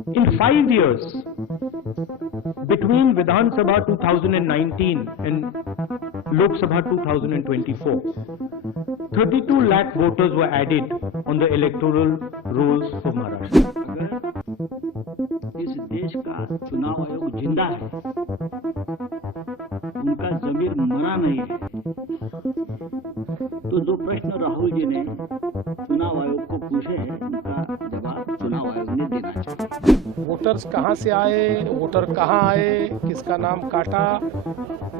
In 5 years, between Vidhan Sabha 2019 and Lok Sabha 2024, 32 lakh voters were added on the electoral rolls of Maharashtra. अगर इस देश का चुनाव आयोग जिंदा है, उनका जमीर मरा नहीं है, तो जो प्रश्न राहुल जी ने चुनाव आयोग को पूछे हैं, उनका जवाब चुनाव आयोग ने देना चाहिए। वोटर्स कहां से आए, वोटर कहां आए, किसका नाम काटा,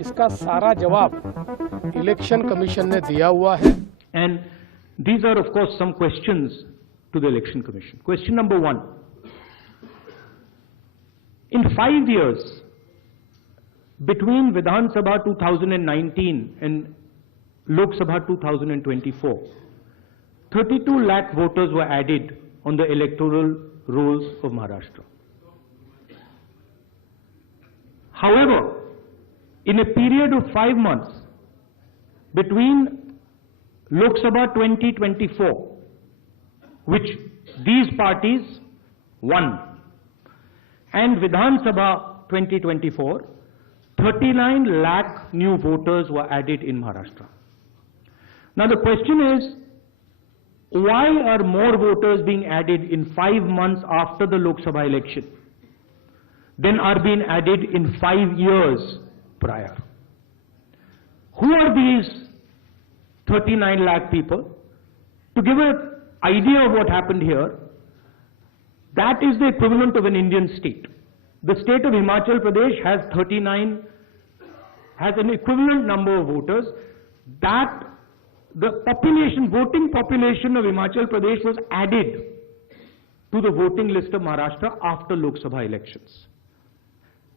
इसका सारा जवाब इलेक्शन कमीशन ने दिया हुआ है। And these are of course some questions to the Election Commission. Question number 1. In 5 years, between Vidhan Sabha 2019 and Lok Sabha 2024, 32 lakh voters were added on the electoral rolls of Maharashtra. However, in a period of 5 months, between Lok Sabha 2024, which these parties won, and Vidhan Sabha 2024, 39 lakh new voters were added in Maharashtra. Now the question is, why are more voters being added in 5 months after the Lok Sabha election than are being added in 5 years prior? Who are these 39 lakh people? To give an idea of what happened here, that is the equivalent of an Indian state. The state of Himachal Pradesh has an equivalent number of voters. That the voting population of Himachal Pradesh was added to the voting list of Maharashtra after Lok Sabha elections.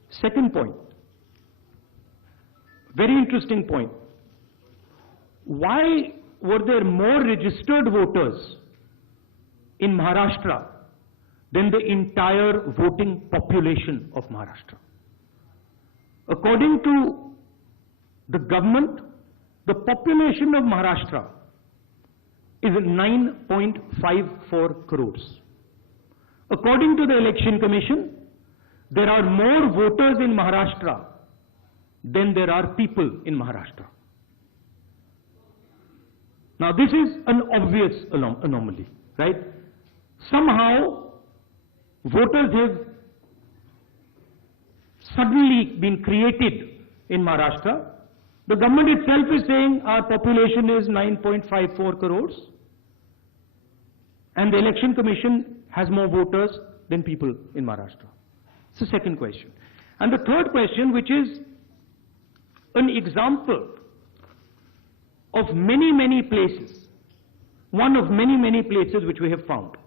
Second point, very interesting point. Why were there more registered voters in Maharashtra than the entire voting population of Maharashtra? According to the government, the population of Maharashtra is 9.54 crores. According to the Election Commission, there are more voters in Maharashtra than there are people in Maharashtra. Now this is an obvious anomaly, right? Somehow voters have suddenly been created in Maharashtra. The government itself is saying our population is 9.54 crores and the Election Commission has more voters than people in Maharashtra. It's the second question. And the third question, which is an example of many places, one of many places which we have found.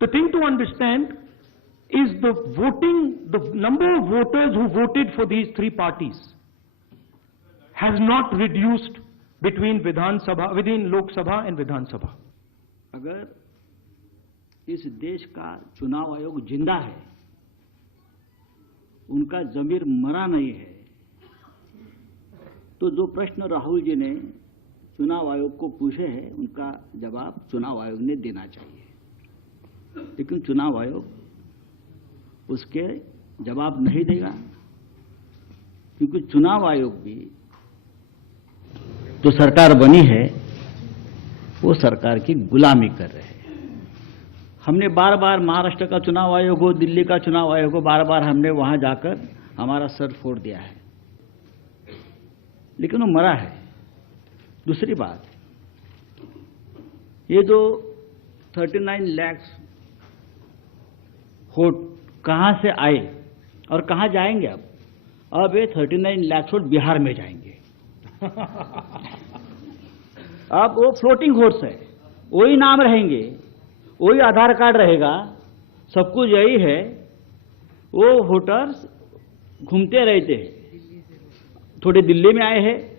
The thing to understand is the number of voters who voted for these three parties has not reduced between Lok Sabha and Vidhan Sabha. अगर इस देश का चुनाव आयोग जिंदा है, उनका जमीर मरा नहीं है, तो जो प्रश्न राहुल जी ने चुनाव आयोग को पूछे हैं, उनका जवाब चुनाव आयोग ने देना चाहिए। लेकिन चुनाव आयोग उसके जवाब नहीं देगा, क्योंकि चुनाव आयोग भी जो सरकार बनी है वो सरकार की गुलामी कर रहे हैं। हमने बार बार महाराष्ट्र का चुनाव आयोग हो, दिल्ली का चुनाव आयोग हो, बार बार हमने वहां जाकर हमारा सर फोड़ दिया है, लेकिन वो मरा है। दूसरी बात, ये जो 39 लाख वोट कहां से आए और कहां जाएंगे? अब ये 39 लाख वोट बिहार में जाएंगे। अब वो फ्लोटिंग वोट्स है, वही नाम रहेंगे, वही आधार कार्ड रहेगा, सब कुछ यही है। वो वोटर्स घूमते रहते हैं, थोड़े दिल्ली में आए हैं,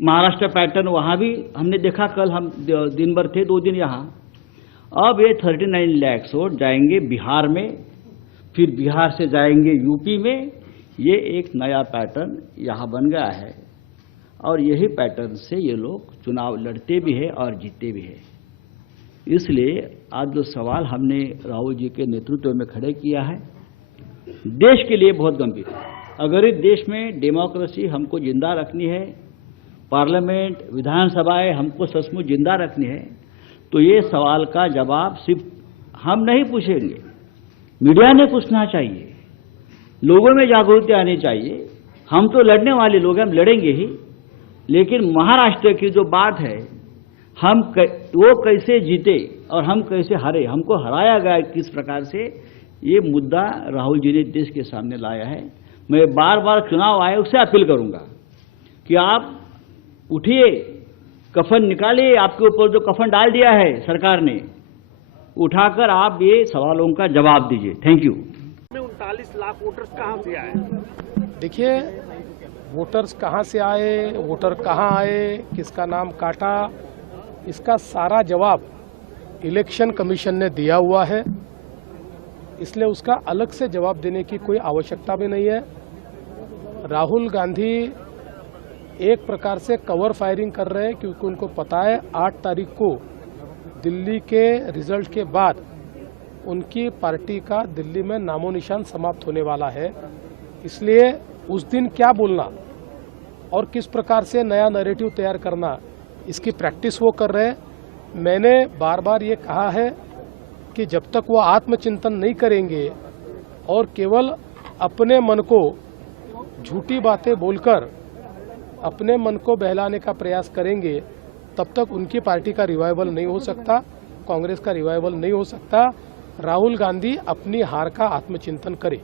महाराष्ट्र पैटर्न वहां भी हमने देखा, कल हम दिन भर थे, 2 दिन यहां। अब ये 39 लाख वोट जाएंगे बिहार में, फिर बिहार से जाएंगे यूपी में। ये एक नया पैटर्न यहां बन गया है और यही पैटर्न से ये लोग चुनाव लड़ते भी है और जीतते भी है। इसलिए आज जो सवाल हमने राहुल जी के नेतृत्व में खड़े किया है, देश के लिए बहुत गंभीर है। अगर इस देश में डेमोक्रेसी हमको जिंदा रखनी है, पार्लियामेंट, विधानसभाएं हमको सचमुच जिंदा रखनी है, तो ये सवाल का जवाब सिर्फ हम नहीं पूछेंगे, मीडिया ने पूछना चाहिए, लोगों में जागरूकता आनी चाहिए। हम तो लड़ने वाले लोग हैं, हम लड़ेंगे ही, लेकिन महाराष्ट्र की जो बात है, वो कैसे जीते और हम कैसे हारे, हमको हराया गया किस प्रकार से, ये मुद्दा राहुल जी ने देश के सामने लाया है। मैं बार बार चुनाव आयोग से अपील करूंगा कि आप उठिए, कफन निकालिए, आपके ऊपर जो कफन डाल दिया है सरकार ने, उठाकर आप ये सवालों का जवाब दीजिए। Thank you. 39 लाख वोटर्स कहां से आए? देखिए, वोटर्स कहाँ से आए, वोटर कहाँ आए, किसका नाम काटा, इसका सारा जवाब इलेक्शन कमीशन ने दिया हुआ है, इसलिए उसका अलग से जवाब देने की कोई आवश्यकता भी नहीं है। राहुल गांधी एक प्रकार से कवर फायरिंग कर रहे हैं, क्योंकि उनको पता है 8 तारीख को दिल्ली के रिजल्ट के बाद उनकी पार्टी का दिल्ली में नामो निशान समाप्त होने वाला है। इसलिए उस दिन क्या बोलना और किस प्रकार से नया नैरेटिव तैयार करना, इसकी प्रैक्टिस वो कर रहे हैं। मैंने बार बार ये कहा है कि जब तक वो आत्मचिंतन नहीं करेंगे और केवल अपने मन को झूठी बातें बोलकर अपने मन को बहलाने का प्रयास करेंगे, तब तक उनकी पार्टी का रिवाइवल नहीं हो सकता, कांग्रेस का रिवाइवल नहीं हो सकता। राहुल गांधी अपनी हार का आत्मचिंतन करें।